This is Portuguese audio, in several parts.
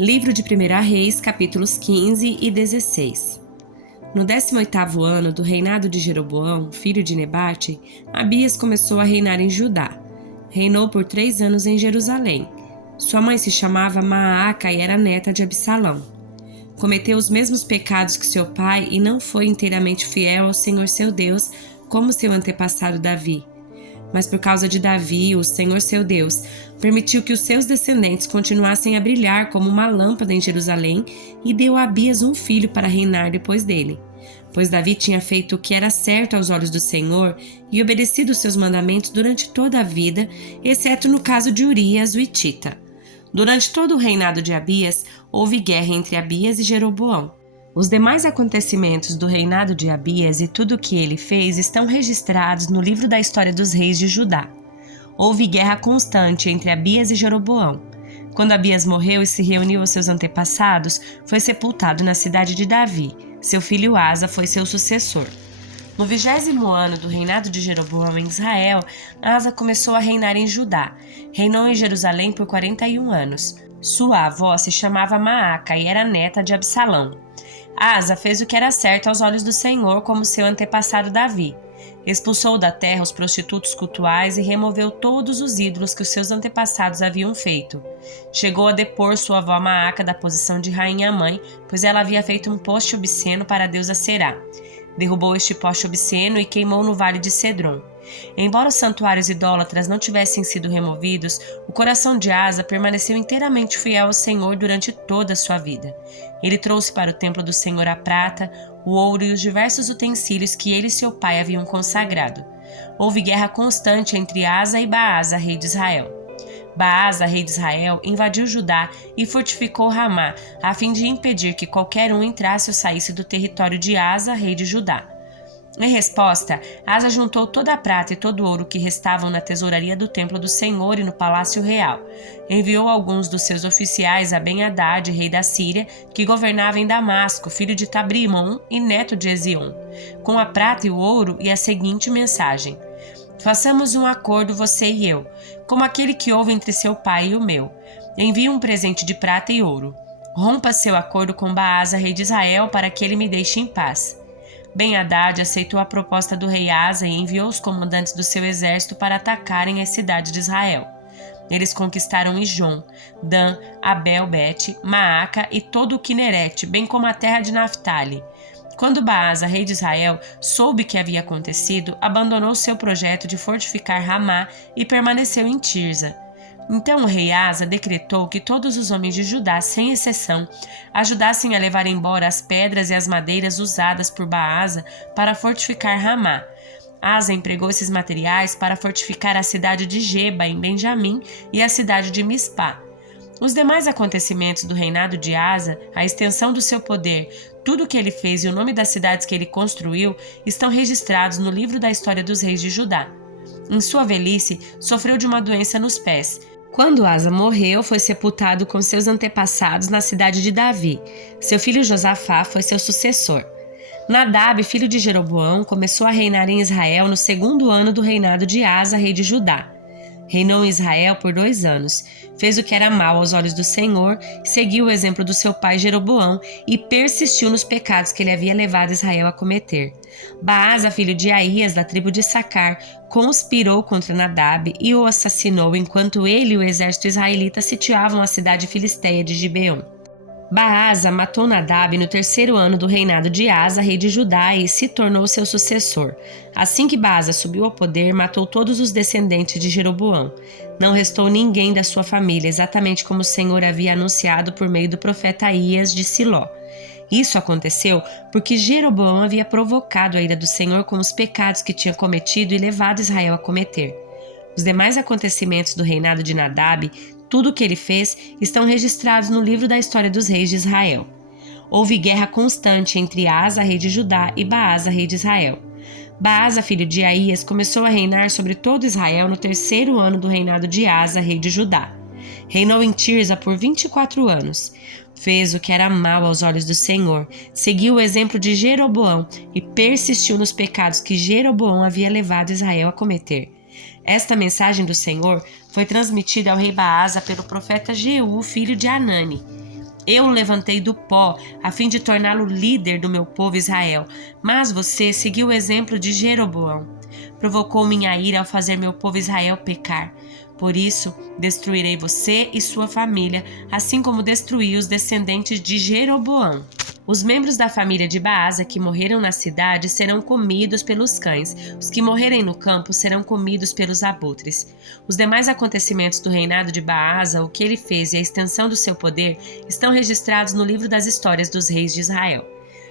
Livro de 1 Reis, capítulos 15 e 16. No 18º ano do reinado de Jeroboão, filho de Nebate, Abias começou a reinar em Judá. Reinou por 3 anos em Jerusalém. Sua mãe se chamava Maaca e era neta de Absalão. Cometeu os mesmos pecados que seu pai e não foi inteiramente fiel ao Senhor seu Deus, como seu antepassado Davi. Mas por causa de Davi, o Senhor seu Deus, permitiu que os seus descendentes continuassem a brilhar como uma lâmpada em Jerusalém e deu a Abias um filho para reinar depois dele. Pois Davi tinha feito o que era certo aos olhos do Senhor e obedecido os seus mandamentos durante toda a vida, exceto no caso de Urias, o hitita. Durante todo o reinado de Abias, houve guerra entre Abias e Jeroboão. Os demais acontecimentos do reinado de Abias e tudo o que ele fez estão registrados no livro da história dos reis de Judá. Houve guerra constante entre Abias e Jeroboão. Quando Abias morreu e se reuniu aos seus antepassados, foi sepultado na cidade de Davi. Seu filho Asa foi seu sucessor. No 20º ano do reinado de Jeroboão em Israel, Asa começou a reinar em Judá. Reinou em Jerusalém por 41 anos. Sua avó se chamava Maaca e era neta de Absalão. Asa fez o que era certo aos olhos do Senhor, como seu antepassado Davi. Expulsou da terra os prostitutos cultuais e removeu todos os ídolos que os seus antepassados haviam feito. Chegou a depor sua avó Maaca da posição de rainha-mãe, pois ela havia feito um poste obsceno para a deusa Será. Derrubou este poste obsceno e queimou no vale de Cedron. Embora os santuários idólatras não tivessem sido removidos, o coração de Asa permaneceu inteiramente fiel ao Senhor durante toda a sua vida. Ele trouxe para o templo do Senhor a prata, o ouro e os diversos utensílios que ele e seu pai haviam consagrado. Houve guerra constante entre Asa e Baasa, rei de Israel. Baasa, rei de Israel, invadiu Judá e fortificou Ramá, a fim de impedir que qualquer um entrasse ou saísse do território de Asa, rei de Judá. Em resposta, Asa juntou toda a prata e todo o ouro que restavam na tesouraria do templo do Senhor e no palácio real. Enviou alguns dos seus oficiais a Ben-Hadad, rei da Síria, que governava em Damasco, filho de Tabrimon e neto de Ezion, com a prata e o ouro e a seguinte mensagem: façamos um acordo, você e eu, como aquele que houve entre seu pai e o meu. Envie um presente de prata e ouro. Rompa seu acordo com Baasa, rei de Israel, para que ele me deixe em paz. Ben-Hadad aceitou a proposta do rei Asa e enviou os comandantes do seu exército para atacarem as cidades de Israel. Eles conquistaram Ijon, Dan, Abel-Bet, Maaca e todo o Quinerete, bem como a terra de Naftali. Quando Baasa, rei de Israel, soube o que havia acontecido, abandonou seu projeto de fortificar Ramá e permaneceu em Tirza. Então o rei Asa decretou que todos os homens de Judá, sem exceção, ajudassem a levar embora as pedras e as madeiras usadas por Baasa para fortificar Ramá. Asa empregou esses materiais para fortificar a cidade de Geba, em Benjamim, e a cidade de Mispá. Os demais acontecimentos do reinado de Asa, a extensão do seu poder, tudo o que ele fez e o nome das cidades que ele construiu estão registrados no livro da história dos reis de Judá. Em sua velhice, sofreu de uma doença nos pés. Quando Asa morreu, foi sepultado com seus antepassados na cidade de Davi. Seu filho Josafá foi seu sucessor. Nadab, filho de Jeroboão, começou a reinar em Israel no 2º ano do reinado de Asa, rei de Judá. Reinou em Israel por 2 anos, fez o que era mal aos olhos do Senhor, seguiu o exemplo do seu pai Jeroboão e persistiu nos pecados que ele havia levado Israel a cometer. Baasa, filho de Aías, da tribo de Sacar, conspirou contra Nadab e o assassinou enquanto ele e o exército israelita sitiavam a cidade filisteia de Gibeon. Baasa matou Nadab no 3º ano do reinado de Asa, rei de Judá, e se tornou seu sucessor. Assim que Baasa subiu ao poder, matou todos os descendentes de Jeroboão. Não restou ninguém da sua família, exatamente como o Senhor havia anunciado por meio do profeta Aías de Siló. Isso aconteceu porque Jeroboão havia provocado a ira do Senhor com os pecados que tinha cometido e levado Israel a cometer. Os demais acontecimentos do reinado de Nadab, tudo o que ele fez, estão registrados no livro da história dos reis de Israel. Houve guerra constante entre Asa, rei de Judá, e Baasa, rei de Israel. Baasa, filho de Aías, começou a reinar sobre todo Israel no 3º ano do reinado de Asa, rei de Judá. Reinou em Tirza por 24 anos. Fez o que era mal aos olhos do Senhor, seguiu o exemplo de Jeroboão e persistiu nos pecados que Jeroboão havia levado Israel a cometer. Esta mensagem do Senhor foi transmitida ao rei Baasa pelo profeta Jeú, filho de Anani. Eu o levantei do pó, a fim de torná-lo líder do meu povo Israel. Mas você seguiu o exemplo de Jeroboão. Provocou minha ira ao fazer meu povo Israel pecar. Por isso, destruirei você e sua família, assim como destruí os descendentes de Jeroboão. Os membros da família de Baasa que morreram na cidade serão comidos pelos cães. Os que morrerem no campo serão comidos pelos abutres. Os demais acontecimentos do reinado de Baasa, o que ele fez e a extensão do seu poder, estão registrados no livro das histórias dos reis de Israel.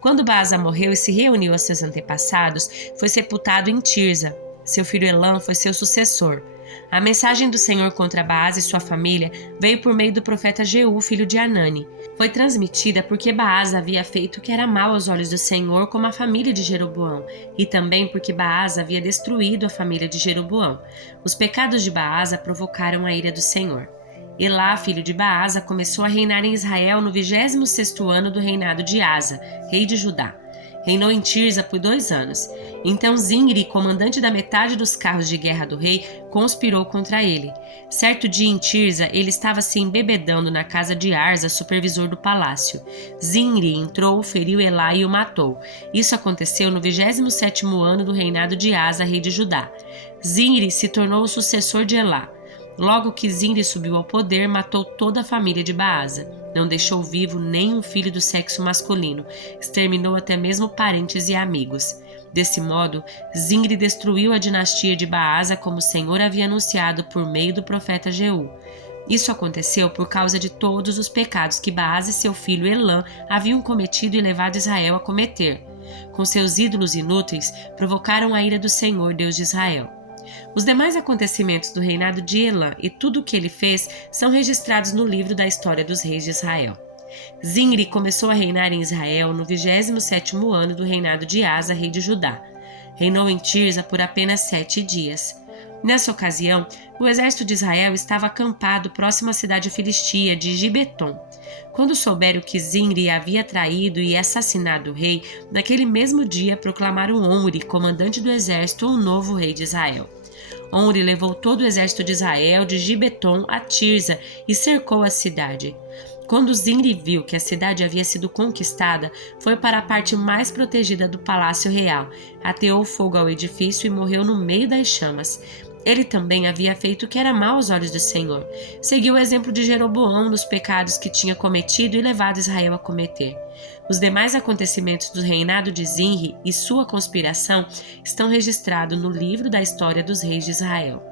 Quando Baasa morreu e se reuniu a seus antepassados, foi sepultado em Tirza. Seu filho Elã foi seu sucessor. A mensagem do Senhor contra Baasa e sua família veio por meio do profeta Jeú, filho de Anani. Foi transmitida porque Baasa havia feito o que era mal aos olhos do Senhor, como a família de Jeroboão, e também porque Baasa havia destruído a família de Jeroboão. Os pecados de Baasa provocaram a ira do Senhor. Elá, filho de Baasa, começou a reinar em Israel no 26º ano do reinado de Asa, rei de Judá. Reinou em Tirza por 2 anos. Então Zimri, comandante da metade dos carros de guerra do rei, conspirou contra ele. Certo dia em Tirza, ele estava se embebedando na casa de Arza, supervisor do palácio. Zimri entrou, feriu Elá e o matou. Isso aconteceu no 27º ano do reinado de Asa, rei de Judá. Zimri se tornou o sucessor de Elá. Logo que Zimri subiu ao poder, matou toda a família de Baasa. Não deixou vivo nenhum filho do sexo masculino, exterminou até mesmo parentes e amigos. Desse modo, Zimri destruiu a dinastia de Baasa como o Senhor havia anunciado por meio do profeta Jeú. Isso aconteceu por causa de todos os pecados que Baasa e seu filho Elã haviam cometido e levado Israel a cometer. Com seus ídolos inúteis, provocaram a ira do Senhor, Deus de Israel. Os demais acontecimentos do reinado de Elã e tudo o que ele fez são registrados no livro da história dos reis de Israel. Zimri começou a reinar em Israel no 27º ano do reinado de Asa, rei de Judá. Reinou em Tirza por apenas 7 dias. Nessa ocasião, o exército de Israel estava acampado próximo à cidade filistia de Gibeton. Quando souberam que Zimri havia traído e assassinado o rei, naquele mesmo dia proclamaram Omri, comandante do exército, o novo rei de Israel. Omri levou todo o exército de Israel de Gibeton a Tirza e cercou a cidade. Quando Zimri viu que a cidade havia sido conquistada, foi para a parte mais protegida do palácio real, ateou fogo ao edifício e morreu no meio das chamas. Ele também havia feito o que era mal aos olhos do Senhor. Seguiu o exemplo de Jeroboão nos pecados que tinha cometido e levado Israel a cometer. Os demais acontecimentos do reinado de Zimri e sua conspiração estão registrados no livro da história dos reis de Israel.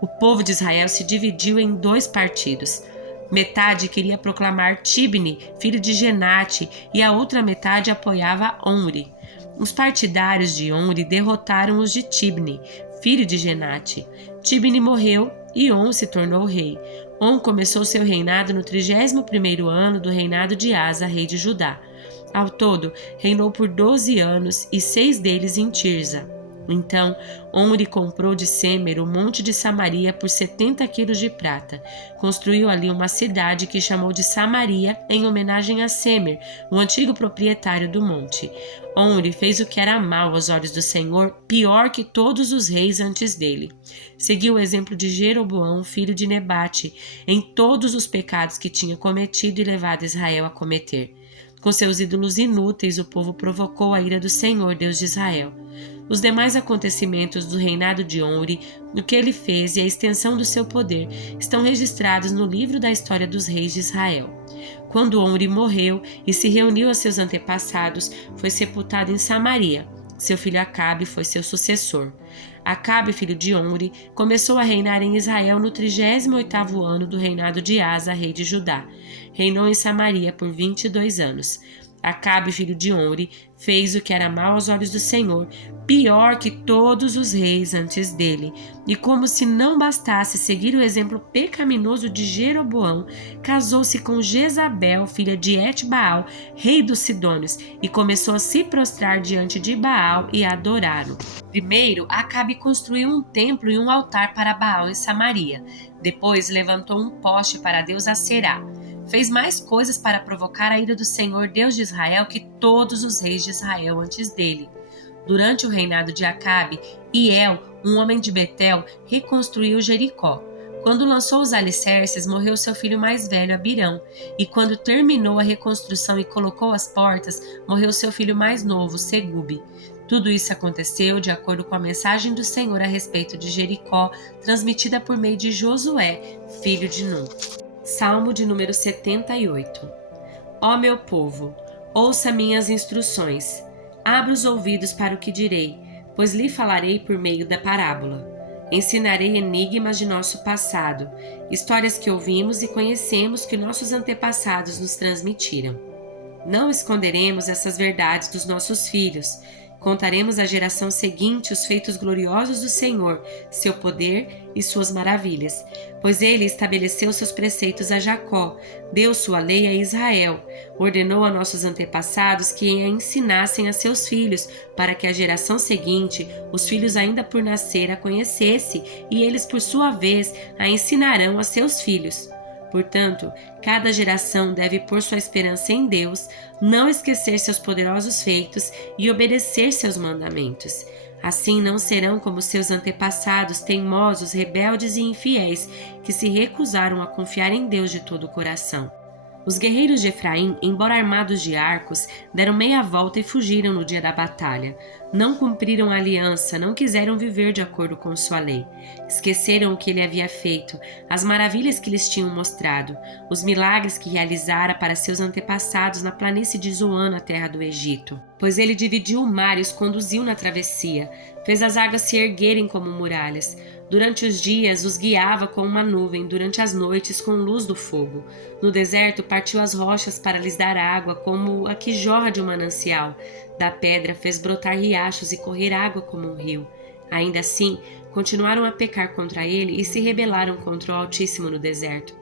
O povo de Israel se dividiu em 2 partidos. Metade queria proclamar Tibni, filho de Genate, e a outra metade apoiava Omri. Os partidários de Omri derrotaram os de Tibni, filho de Genate. Tibni morreu e On se tornou rei. On começou seu reinado no 31º ano do reinado de Asa, rei de Judá. Ao todo, reinou por 12 anos e 6 deles em Tirza. Então, Omri comprou de Semer o monte de Samaria por 70 quilos de prata. Construiu ali uma cidade que chamou de Samaria em homenagem a Semer, o antigo proprietário do monte. Omri fez o que era mal aos olhos do Senhor, pior que todos os reis antes dele. Seguiu o exemplo de Jeroboão, filho de Nebate, em todos os pecados que tinha cometido e levado Israel a cometer. Com seus ídolos inúteis, o povo provocou a ira do Senhor, Deus de Israel. Os demais acontecimentos do reinado de Omri, o que ele fez e a extensão do seu poder estão registrados no livro da história dos reis de Israel. Quando Omri morreu e se reuniu a seus antepassados, foi sepultado em Samaria. Seu filho Acabe foi seu sucessor. Acabe, filho de Omri, começou a reinar em Israel no 38º ano do reinado de Asa, rei de Judá. Reinou em Samaria por 22 anos. Acabe, filho de Omri, fez o que era mal aos olhos do Senhor, pior que todos os reis antes dele. E como se não bastasse seguir o exemplo pecaminoso de Jeroboão, casou-se com Jezabel, filha de Et-Baal, rei dos Sidônios, e começou a se prostrar diante de Baal e a adorá-lo. Primeiro, Acabe construiu um templo e um altar para Baal em Samaria. Depois, levantou um poste para a deusa Será. Fez mais coisas para provocar a ira do Senhor, Deus de Israel, que todos os reis de Israel antes dele. Durante o reinado de Acabe, Hiel, um homem de Betel, reconstruiu Jericó. Quando lançou os alicerces, morreu seu filho mais velho, Abirão, e quando terminou a reconstrução e colocou as portas, morreu seu filho mais novo, Segube. Tudo isso aconteceu de acordo com a mensagem do Senhor a respeito de Jericó, transmitida por meio de Josué, filho de Nun. Salmo de número 78. Ó meu povo, ouça minhas instruções. Abra os ouvidos para o que direi, pois lhe falarei por meio da parábola. Ensinarei enigmas de nosso passado, histórias que ouvimos e conhecemos que nossos antepassados nos transmitiram. Não esconderemos essas verdades dos nossos filhos. Contaremos à geração seguinte os feitos gloriosos do Senhor, seu poder e suas maravilhas, pois ele estabeleceu seus preceitos a Jacó, deu sua lei a Israel, ordenou a nossos antepassados que a ensinassem a seus filhos, para que a geração seguinte, os filhos ainda por nascer, a conhecesse, e eles por sua vez a ensinarão a seus filhos. Portanto, cada geração deve pôr sua esperança em Deus, não esquecer seus poderosos feitos e obedecer seus mandamentos. Assim não serão como seus antepassados, teimosos, rebeldes e infiéis, que se recusaram a confiar em Deus de todo o coração. Os guerreiros de Efraim, embora armados de arcos, deram meia volta e fugiram no dia da batalha. Não cumpriram a aliança, não quiseram viver de acordo com sua lei. Esqueceram o que ele havia feito, as maravilhas que lhes tinham mostrado, os milagres que realizara para seus antepassados na planície de Zoan, na terra do Egito. Pois ele dividiu o mar e os conduziu na travessia, fez as águas se erguerem como muralhas. Durante os dias os guiava com uma nuvem, durante as noites com luz do fogo. No deserto partiu as rochas para lhes dar água, como a que jorra de um manancial. Da pedra fez brotar riachos e correr água como um rio. Ainda assim, continuaram a pecar contra ele e se rebelaram contra o Altíssimo no deserto.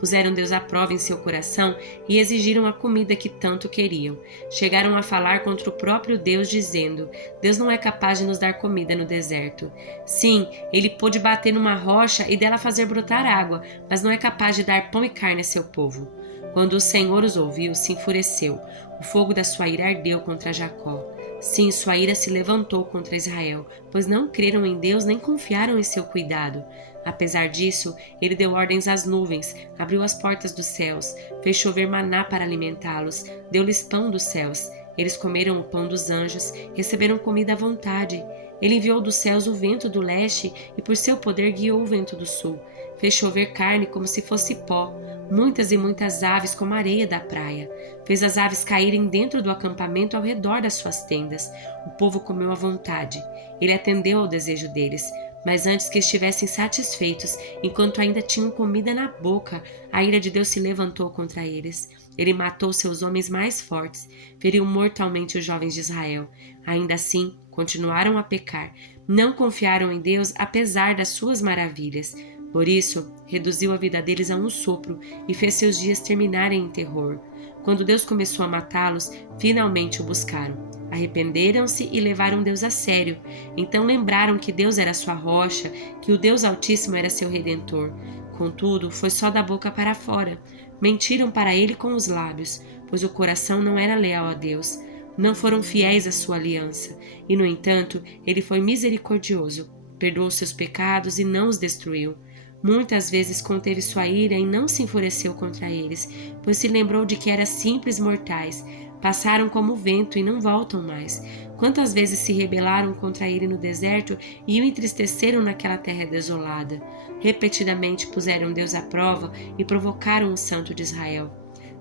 Puseram Deus à prova em seu coração e exigiram a comida que tanto queriam. Chegaram a falar contra o próprio Deus, dizendo: Deus não é capaz de nos dar comida no deserto. Sim, ele pôde bater numa rocha e dela fazer brotar água, mas não é capaz de dar pão e carne a seu povo. Quando o Senhor os ouviu, se enfureceu. O fogo da sua ira ardeu contra Jacó. Sim, sua ira se levantou contra Israel, pois não creram em Deus nem confiaram em seu cuidado. Apesar disso, ele deu ordens às nuvens, abriu as portas dos céus, fez chover maná para alimentá-los, deu-lhes pão dos céus. Eles comeram o pão dos anjos, receberam comida à vontade. Ele enviou dos céus o vento do leste e por seu poder guiou o vento do sul. Fez chover carne como se fosse pó, muitas e muitas aves como a areia da praia. Fez as aves caírem dentro do acampamento ao redor das suas tendas. O povo comeu à vontade. Ele atendeu ao desejo deles. Mas antes que estivessem satisfeitos, enquanto ainda tinham comida na boca, a ira de Deus se levantou contra eles. Ele matou seus homens mais fortes, feriu mortalmente os jovens de Israel. Ainda assim, continuaram a pecar. Não confiaram em Deus apesar das suas maravilhas. Por isso, reduziu a vida deles a um sopro e fez seus dias terminarem em terror. Quando Deus começou a matá-los, finalmente o buscaram. Arrependeram-se e levaram Deus a sério. Então lembraram que Deus era sua rocha, que o Deus Altíssimo era seu Redentor. Contudo, foi só da boca para fora. Mentiram para ele com os lábios, pois o coração não era leal a Deus. Não foram fiéis à sua aliança. E, no entanto, ele foi misericordioso. Perdoou seus pecados e não os destruiu. Muitas vezes conteve sua ira e não se enfureceu contra eles, pois se lembrou de que eram simples mortais. Passaram como o vento e não voltam mais. Quantas vezes se rebelaram contra ele no deserto e o entristeceram naquela terra desolada. Repetidamente puseram Deus à prova e provocaram o Santo de Israel.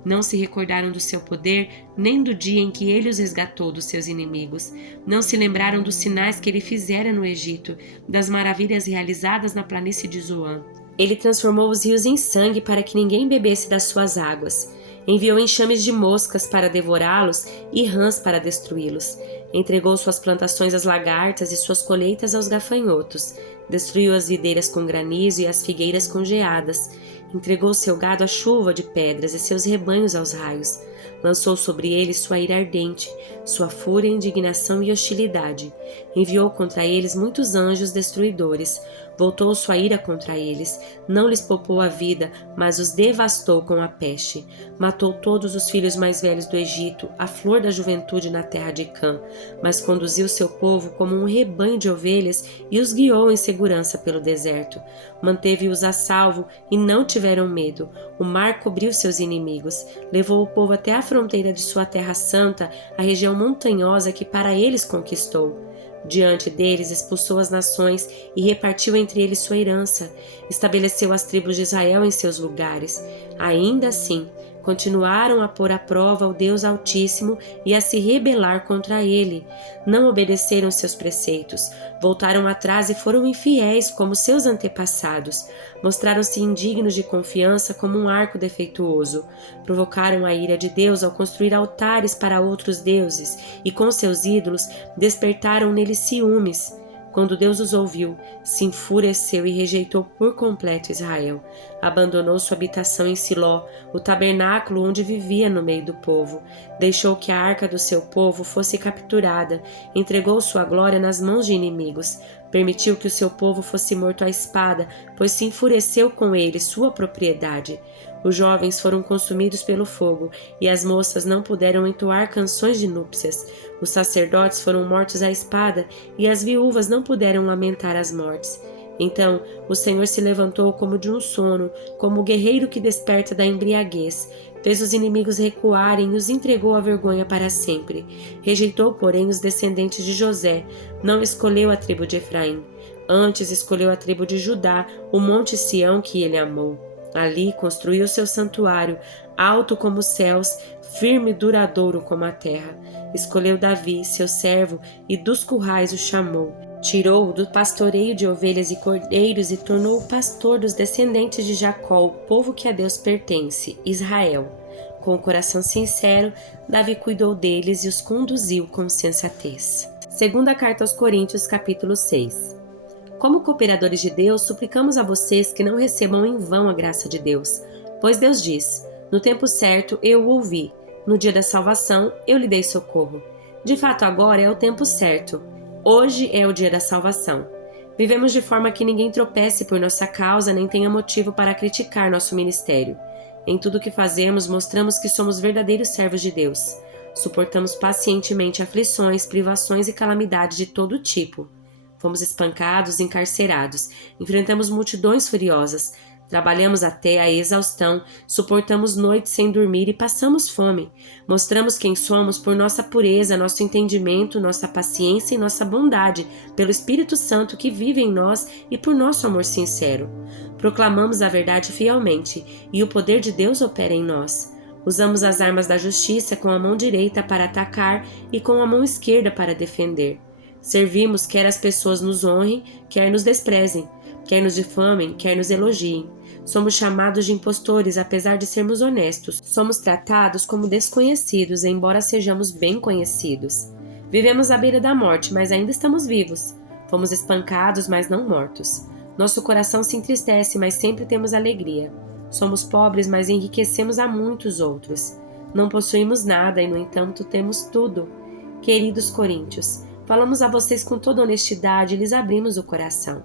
Não se recordaram do seu poder, nem do dia em que ele os resgatou dos seus inimigos. Não se lembraram dos sinais que ele fizera no Egito, das maravilhas realizadas na planície de Zoan. Ele transformou os rios em sangue para que ninguém bebesse das suas águas. Enviou enxames de moscas para devorá-los e rãs para destruí-los. Entregou suas plantações às lagartas e suas colheitas aos gafanhotos. Destruiu as videiras com granizo e as figueiras com geadas. Entregou seu gado à chuva de pedras e seus rebanhos aos raios. Lançou sobre eles sua ira ardente, sua fúria, indignação e hostilidade. Enviou contra eles muitos anjos destruidores. Voltou sua ira contra eles, não lhes poupou a vida, mas os devastou com a peste. Matou todos os filhos mais velhos do Egito, a flor da juventude na terra de Cã, mas conduziu seu povo como um rebanho de ovelhas e os guiou em segurança pelo deserto. Manteve-os a salvo e não tiveram medo. O mar cobriu seus inimigos, levou o povo até a fronteira de sua terra santa, a região montanhosa que para eles conquistou. Diante deles expulsou as nações e repartiu entre eles sua herança. Estabeleceu as tribos de Israel em seus lugares. Ainda assim, continuaram a pôr à prova o Deus Altíssimo e a se rebelar contra ele. Não obedeceram seus preceitos, voltaram atrás e foram infiéis como seus antepassados. Mostraram-se indignos de confiança como um arco defeituoso. Provocaram a ira de Deus ao construir altares para outros deuses e com seus ídolos despertaram neles ciúmes. Quando Deus os ouviu, se enfureceu e rejeitou por completo Israel. Abandonou sua habitação em Siló, o tabernáculo onde vivia no meio do povo. Deixou que a arca do seu povo fosse capturada, entregou sua glória nas mãos de inimigos. Permitiu que o seu povo fosse morto à espada, pois se enfureceu com ele, sua propriedade. Os jovens foram consumidos pelo fogo, e as moças não puderam entoar canções de núpcias. Os sacerdotes foram mortos à espada, e as viúvas não puderam lamentar as mortes. Então o Senhor se levantou como de um sono, como o guerreiro que desperta da embriaguez. Fez os inimigos recuarem e os entregou à vergonha para sempre. Rejeitou, porém, os descendentes de José. Não escolheu a tribo de Efraim. Antes escolheu a tribo de Judá, o monte Sião que ele amou. Ali construiu seu santuário, alto como os céus, firme e duradouro como a terra. Escolheu Davi, seu servo, e dos currais o chamou. Tirou-o do pastoreio de ovelhas e cordeiros e tornou-o pastor dos descendentes de Jacó, o povo que a Deus pertence, Israel. Com o coração sincero, Davi cuidou deles e os conduziu com sensatez. Segunda carta aos Coríntios, capítulo 6. Como cooperadores de Deus, suplicamos a vocês que não recebam em vão a graça de Deus. Pois Deus diz: no tempo certo eu o ouvi, no dia da salvação eu lhe dei socorro. De fato, agora é o tempo certo. Hoje é o dia da salvação. Vivemos de forma que ninguém tropece por nossa causa nem tenha motivo para criticar nosso ministério. Em tudo o que fazemos, mostramos que somos verdadeiros servos de Deus. Suportamos pacientemente aflições, privações e calamidades de todo tipo. Fomos espancados, encarcerados, enfrentamos multidões furiosas, trabalhamos até a exaustão, suportamos noites sem dormir e passamos fome. Mostramos quem somos por nossa pureza, nosso entendimento, nossa paciência e nossa bondade, pelo Espírito Santo que vive em nós e por nosso amor sincero. Proclamamos a verdade fielmente e o poder de Deus opera em nós. Usamos as armas da justiça com a mão direita para atacar e com a mão esquerda para defender. Servimos quer as pessoas nos honrem, quer nos desprezem, quer nos difamem, quer nos elogiem. Somos chamados de impostores, apesar de sermos honestos. Somos tratados como desconhecidos, embora sejamos bem conhecidos. Vivemos à beira da morte, mas ainda estamos vivos. Fomos espancados, mas não mortos. Nosso coração se entristece, mas sempre temos alegria. Somos pobres, mas enriquecemos a muitos outros. Não possuímos nada e, no entanto, temos tudo. Queridos coríntios, falamos a vocês com toda honestidade e lhes abrimos o coração.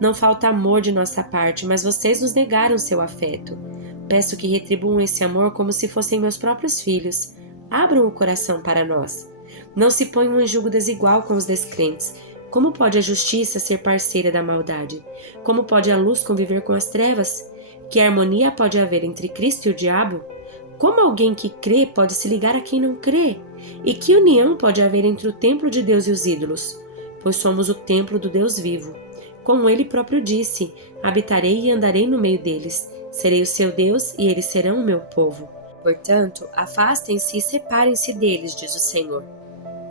Não falta amor de nossa parte, mas vocês nos negaram seu afeto. Peço que retribuam esse amor como se fossem meus próprios filhos. Abram o coração para nós. Não se ponham em julgo desigual com os descrentes. Como pode a justiça ser parceira da maldade? Como pode a luz conviver com as trevas? Que harmonia pode haver entre Cristo e o diabo? Como alguém que crê pode se ligar a quem não crê? E que união pode haver entre o templo de Deus e os ídolos? Pois somos o templo do Deus vivo. Como ele próprio disse, habitarei e andarei no meio deles. Serei o seu Deus e eles serão o meu povo. Portanto, afastem-se e separem-se deles, diz o Senhor.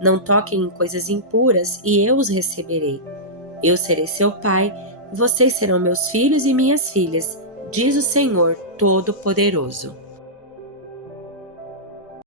Não toquem em coisas impuras e eu os receberei. Eu serei seu pai, vocês serão meus filhos e minhas filhas, diz o Senhor Todo-Poderoso.